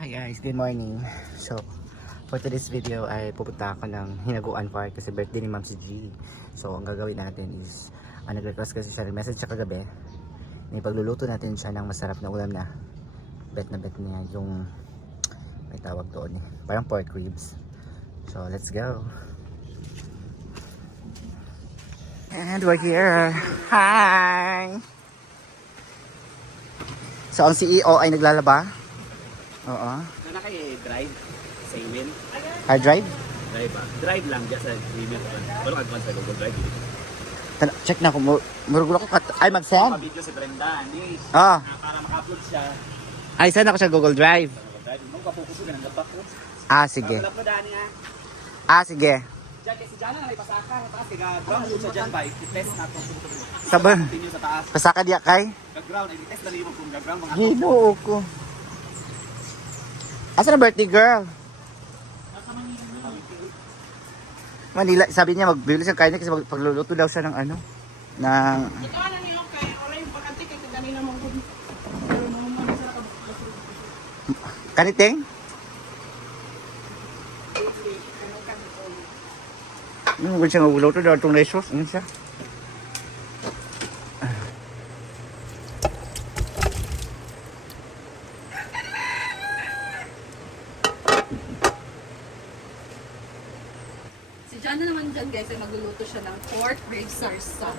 Hi guys, good morning. So, for today's video ay pupunta ako ng Hinaguan Park kasi birthday ni Ma'am si G. So, ang gagawin natin is nag-request kasi siya, message siya kagabi. Ipagluluto natin siya ng masarap na ulam na bet niya yung may tawag doon eh. Parang pork ribs. So, let's go. And we're here. Hi! So, ang CEO ay naglalaba. Oo. Sana kayo drive sa email? Hard drive? Drive ba? Drive lang dyan sa email. Walang advance sa Google Drive. Check na ako. Murugul ako. Ay, mag-send? Video si Brenda. Para maka-upload siya. Ay, send ako sa Google Drive. Sa Google Drive. Nung kapokus ko, ganang gapak ko. Sige. Uploadan niya. Sige. Diyan kasi dyan na may pasaka. Taas kaya ground mo siya dyan ba? I-test na itong Saban. continue sa taas. Pasaka diya kay? Gag-ground. I-test na mo kung gag-ground. Mga Ginoo ko. Asa na birthday girl? Manila. Sabi niya magbibili siya kain kasi pagluluto daw siya ng ano? Ng... Ito ano niyo kay wala yung bakante kay kanina mong good. Kaniting? Ano siya magluluto daw itong resos? Ano siya? Si Jana naman dyan guys ay magluluto siya ng pork ribs sarsa.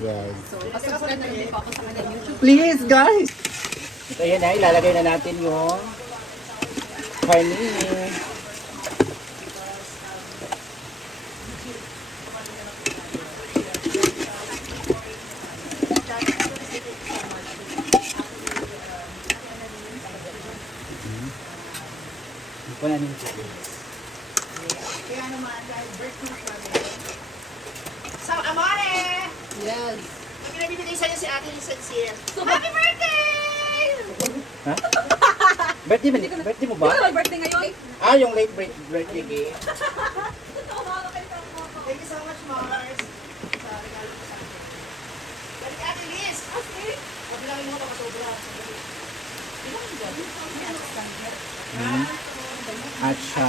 Yes. So pasubscribe na rin po ako sa kanyang YouTube. Please guys! So yan na, ilalagay na natin yung karne. Hindi ko na nito. Kaya naman dahil birthday mo So, amore! Yes. May pinabibigay sa'yo si Ate Sincere. So, happy birthday! Ha? Birthday ba? Birthday mo ba? Ano ba birthday ngayon? Yung late birthday gift. Thank you so much, Mars. Sa regalo mo sa akin. Balik Ate Liz. Okay. Pabilangin mo baka sobra. At siya.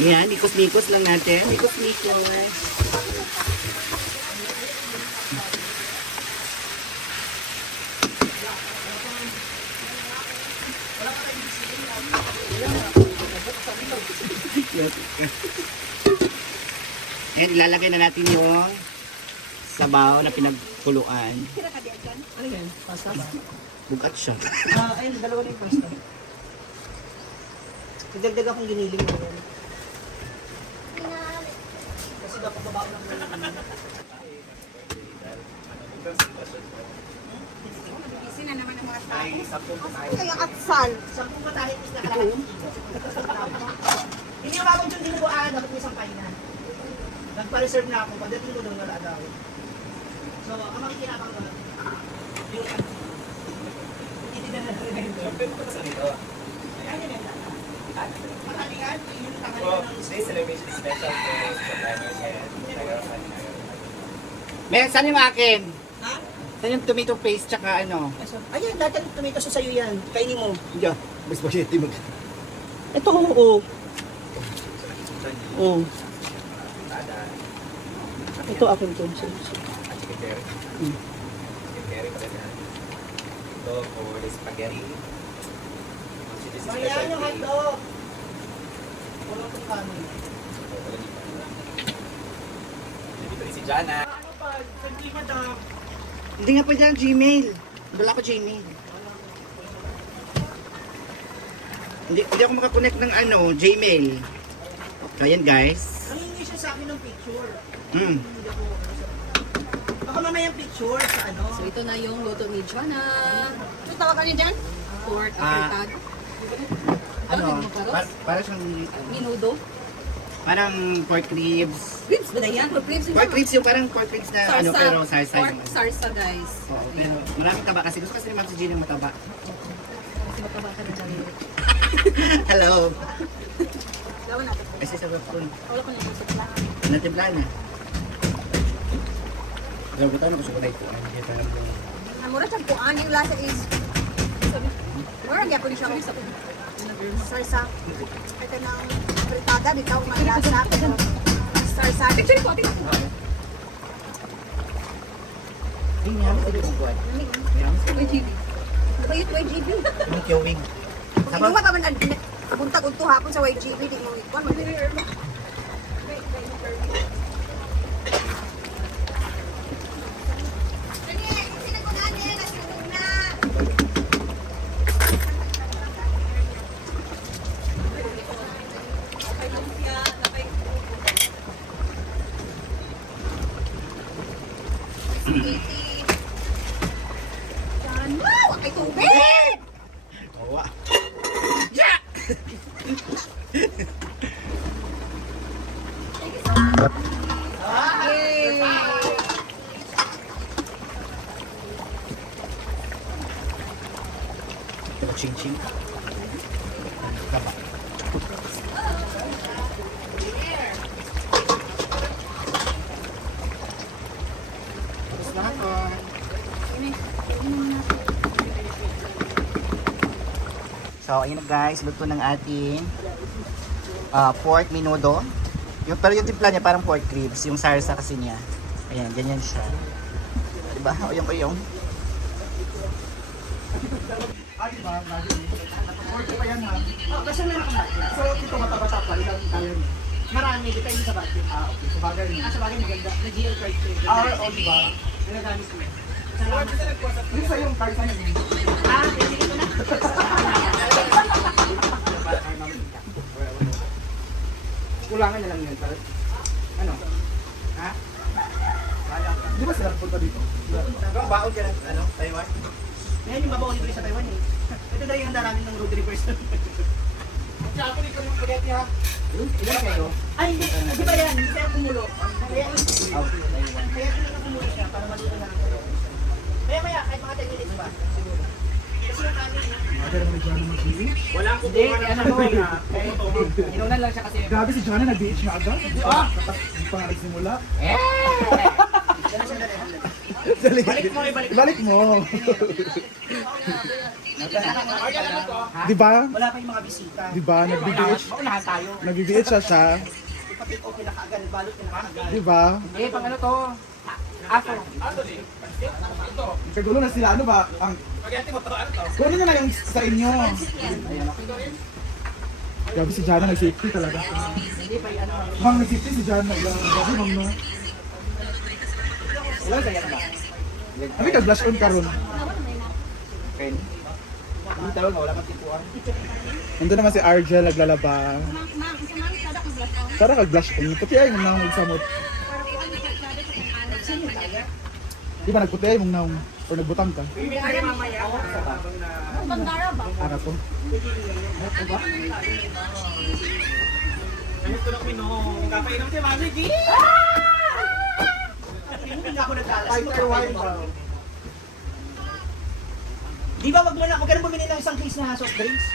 Yan, ikos-ikos lang natin. Ikos-ikos. And ilalagay na natin yung sabaw na pinagkuluan. Ano yan? Pasta ba? Bugat siya. Ayun, dalawa na yung pasta. Nagdagdag akong giniling mo yan. Kasi dapat babao ng Busy na naman ang mga tao. Ay, 10 tayo. Kaya katsal. 10 ka tayo is nakalaki. Hindi yung bagong yung dinuguan, dapat may sampay na. Nagpa-reserve na ako, pagdating ko doon wala daw. So, ang makikinapang doon, yung hindi na rin. Pero pa sa dito. Ayan yan. Makalingan, yung tangali Oh, ng today's celebration is special for subscribers and Saan yung akin? Ha? Saan yung tomato paste tsaka ano? Ayan, dati tomato sa sa'yo yan. Kainin mo. Hindi, mas spaghetti mag... Ito, oo. Oo. Ito akin to. chicken curry. Chicken curry pa rin yan. Ito for the spaghetti. This is Ayan yung specialty. hotdog. Wala kong kanin. Dito rin si Jana. Ano pa? Hindi madam. Hindi nga pwede ang Gmail. Wala ko Gmail. Hindi ako makakonect ng Gmail. So, ayan guys. Nangingi siya sa akin ng picture. Hmm. Hindi ako... Baka mamayang picture sa ano. So ito na yung luto ni Jana. Ito tawagan niya dyan? Pork Ah. apretado. Ano? Ano, paros? Para siyang... Minudo. Parang pork ribs. Ribs ba na yan? Pork ribs Pork ribs yung parang pork ribs na Sarsa. pero sarsa Pork yung... sarsa guys. Oo, pero maraming taba kasi. Gusto kasi ni Ma'am si Jean yung mataba. Kasi mataba ka na dyan. Hello. Gawa natin. Kasi sa webtoon. Wala ko na yung lang. Natimplan na. Gawin ko tayo, gusto ko na ito. Hindi pa naman. Mura siyang kuan yung lasa is. Mura gyapon siya sa sarsa. Ito ng fritada bitaw nga lasa. Sarsa. Picture ko atin. Hindi niya, hindi ko buwan. YGB. Bayot YGB. Yung kiwing. Kung hindi pa man buntag unto hapon sa YGB di mo ikon mo. Wow! Ay tubig! Owa. Yay! Pero ching-ching. Dapat. Tapos lahat o. So, ayun na guys, luto ng ating pork menudo. Pero yung timpla niya parang pork ribs, yung sarsa kasi niya. Ayan, ganyan siya. Diba? O yung yung. Order pa yan, ma'am. Kasi meron ka budget. So, ito bata-bata pa. Ilang tayo. Marami, depende sa budget. Okay. Sa bagay niya. Sa bagay maganda. Nag-GL card ko. O, diba? Nagagamit ko. Yung sa yung card sana yun. Hindi ko na. Kulangan na lang yun. Ano? Ha? Di ba sila punta dito? Baon ka ng Taiwan? Ngayon yung babaw libre sa Taiwan eh. Ito na yung handa namin ng road reverse. Tsaka ako dito yung spaghetti ha. Ilan kayo? Ay, hindi ba yan? Hindi kaya kumulo. Kaya kumulo siya para malito na. Kaya kahit mga 10 minutes ba? Siguro. Kasi yung kanin Wala akong kukuha na ano na. Inunan lang siya kasi. Grabe si Jana, nag-DH na agad. Hindi pa nga nagsimula. Balik mo, ibalik mo. Ibalik mo. Di ba? wala pa yung mga bisita. Di ba? Nag-DH. Maunahan tayo. Nag-DH siya. Ipatid ko pinakaagad, balot pinakaagad. Di ba? Eh, pang ano to? Aso. Kagulo na sila. Ano ba? Ang... Kunin nyo na yung sa inyo. Grabe si Jana, nag-safety talaga. Ma'am, nag-safety si Jana. Grabe, ma'am, no? Wala kaya ba? Ano ka, blush on ka ron? Pen. Hindi tawag wala kang tipuan. Nandun naman si Argel, naglalaba. Tara kag-blush on. Puti ay mong naong magsamot. Di ba nagputi ay mong naong? Or nagbutang ka? Bandara ba? Ara po. Ano ko nang minong? Kapainom si Mami G! Hindi ako naglalas. Fighter wine ba? Di ba wag ka nang bumili ng isang case na soft drinks?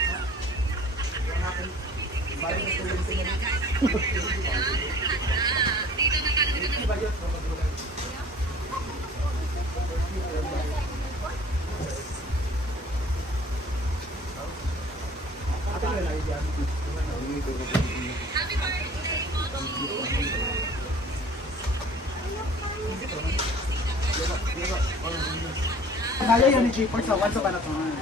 Kaya yun ni Jeepers sa once upon a time.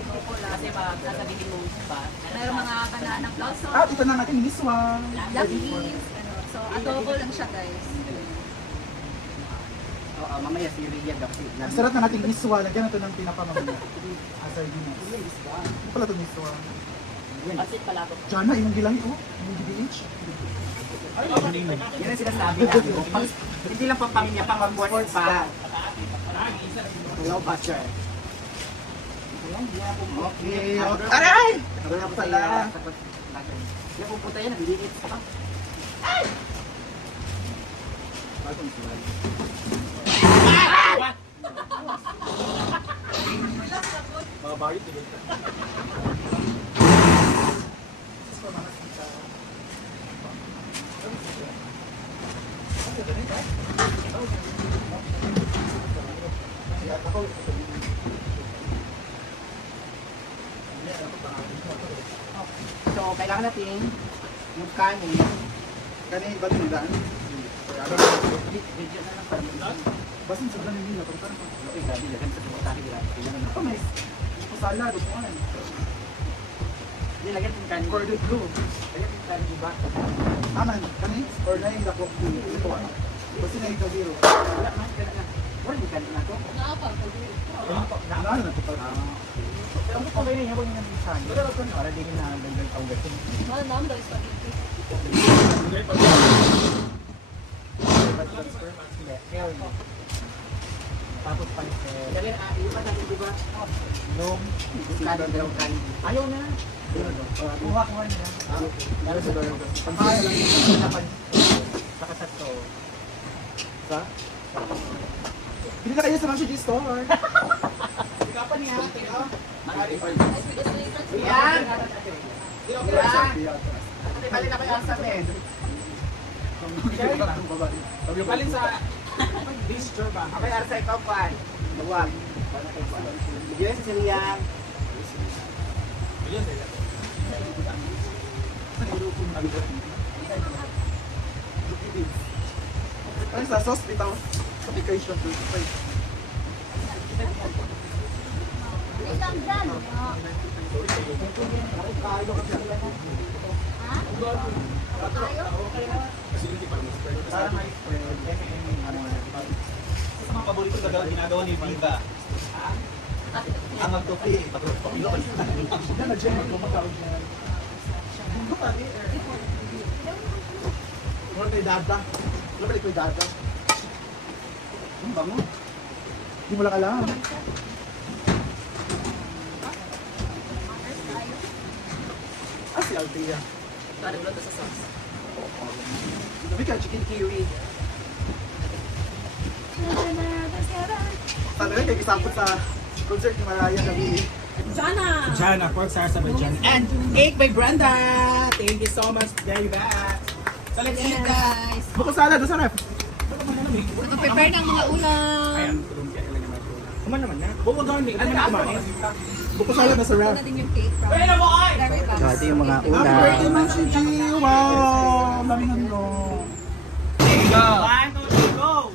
Kasi ba, nasa bibig mo pa. Mayroong mga kananang loso, Ah, ito na natin miswa. lapis, so adobo lang siya guys. Oo, mamaya si Riyad ako. Sarap na natin miswa. Lagyan natin ng pinapamamaya. Sardinas. Ano pala ito miswa? Kasi pala ko. Jana, yung gilang ito. Yung DBH. Yan ang sinasabi namin. Hindi lang pang pamilya, pang mag-work pa. Hello, Buster. Okay. Aray! Wala po pala. Yan po puta yan, nagliliit pa. So, kailangan natin yung kanin. Kanin ba tindahan? Video na lang pa rin. Basin sa kanin nila. Pagkara pa. Okay, grabe. Lagyan sa mga tayo nila. Kailangan na. Ito may pasala. Dupuan. Nilagyan yung kanin. Corded blue. Lagyan yung kanin di ba? Aman. Kanin? Or na yung lakok. Ito. Basin na ikaw zero. Wala man. Kailan na. Wala yung kanin na to. Ano na ito pala? Pero kung okay na yung habang yung nabisaan. Para din na dagdag tawag ito. Tapos pansit. Lagyan yung kanin di ba? Nung kanin daw kanin. Ayaw na. Kuha nila. Meron sa doon. Pagkaya lang sa saka sa to. Sa? Hindi na kayo sa Mansi G-Store. Kapan niya? Marami pa. Yan! Balik na kayo sa men. Balik sa distro ba? Okay, sa ikaw pa. Luwag. Bigyan sa Siliang. Ano sa sauce bitaw? Application. Sa mga paborito na ginagawa ni Viva. Ang magtupi. Yan na dyan. Magkumakaw dyan. Mura kay Dada. Wala balik kay Dada. Ang bango. Hindi mo lang alam. Si Althea. Sabi ka, chicken kiwi. Sabi ka, kayo kisapot sa concert ni Mariah Gabi. Jana, pork Azerbaijan. And cake by Brenda. Thank you so much. Very bad. So let's eat guys. Buko salad, doon sa ref. Prepare ng mga ulam. Ayan, tulong kaya lang naman. Kuman naman na. Buko garlic. Ano na kumain? Buko salad na sa ref. Natin yung cake from Gary So, Vance. ito yung mga Happy birthday, ulam. Mansi G! Wow! Daming ano. There you go. 1, 2, 3, go!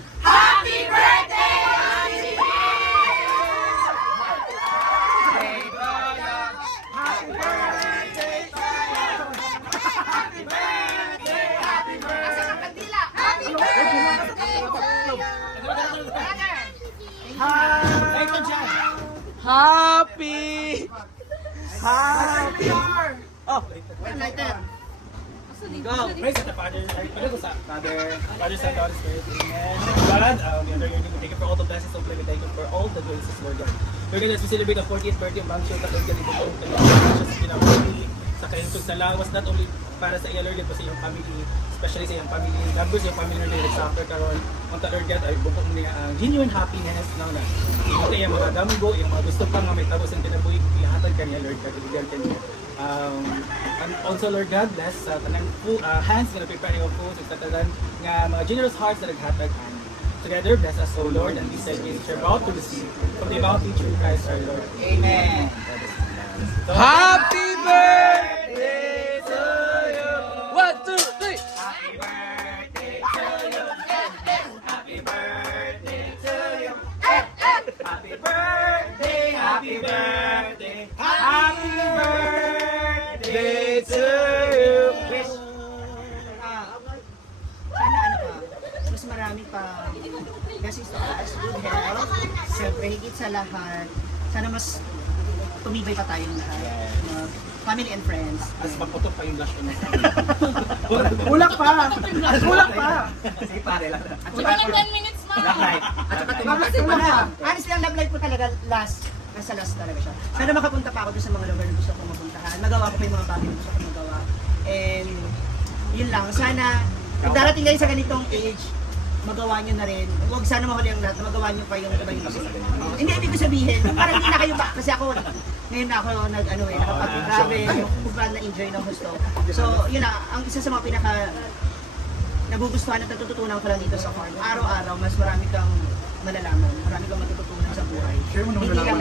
Happy! Happy! Oh, Go! Praise the Father, Father, Son, God, Spirit. Amen. God, we honor your name. We thank you for all the blessings of life. We thank you for all the graces, Lord God. Lord God, as we celebrate the 40th birthday of Ma'am Shilta, Lord God, ito po ang pinapili sa kayong sa lawas, not only para sa iya, Lord God, pa sa iyong family, especially sa iyong family, numbers yung family na nagsuffer karon. Ang Lord God ay bukong niya ang genuine happiness lang na ito yung mga damigo, yung mga gusto pang may tapos ang kinabuhi, ihatag kanya, Lord God, ibigyan kanya. And also, Lord God, bless sa tanang hands na prepare yung food, sa tanang nga mga generous hearts na naghatag. Together, bless us, O Lord, and we say this you're about to receive from the bounty through Christ our Lord. Amen. Happy birthday to you! 1, 2, 3! Happy birthday to you. Happy birthday to you. Happy birthday, happy birthday, happy birthday to you. Wish. Sana ano pa, mas marami pa blessings to us, good health, siyempre higit sa lahat, sana mas tumibay pa tayong lahat, mga family and friends. As maputok pa yung blush ko na. Ulak pa! Ulak pa! Sige pare lang. At saka, Walang 10 minutes, ma. love life. At saka tumibay pa na. Honestly, ang love life ko talaga nasa last talaga siya. Sana makapunta pa ako doon sa mga lugar na gusto kong mapuntahan. Magawa ko pa yung mga bagay na gusto kong magawa. And yun lang, sana kung darating kayo sa ganitong age, magawa nyo na rin. Huwag sana mahuli ang lahat, magawa nyo pa yung ibang isip. Hindi, ibig ko sabihin, parang hindi na kayo ba, kasi ako, ngayon na ako nakapag-travel, kung na enjoy ng gusto. So, yun na, ang isa sa mga pinaka nagugustuhan at natututunan ko lang dito sa farm. Araw-araw, mas marami kang malalaman. Marami kang matututunan sa buhay. Share mo naman Hindi lang,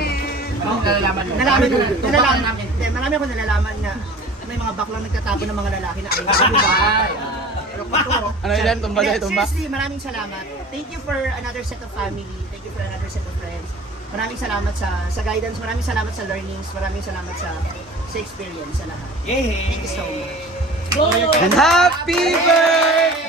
Nalalaman mo. nalalaman namin. Marami akong nalalaman na may mga baklang nagtatapo ng mga lalaki na ayaw. Diba? Pero paturo. Ano yan? Tumba dahil tumba? Seriously, maraming salamat. Thank you for another set of family. Thank you for another set of friends. Maraming salamat sa guidance. Maraming salamat sa learnings. Maraming salamat sa experience sa lahat. Yay! Thank you so much. And happy birthday!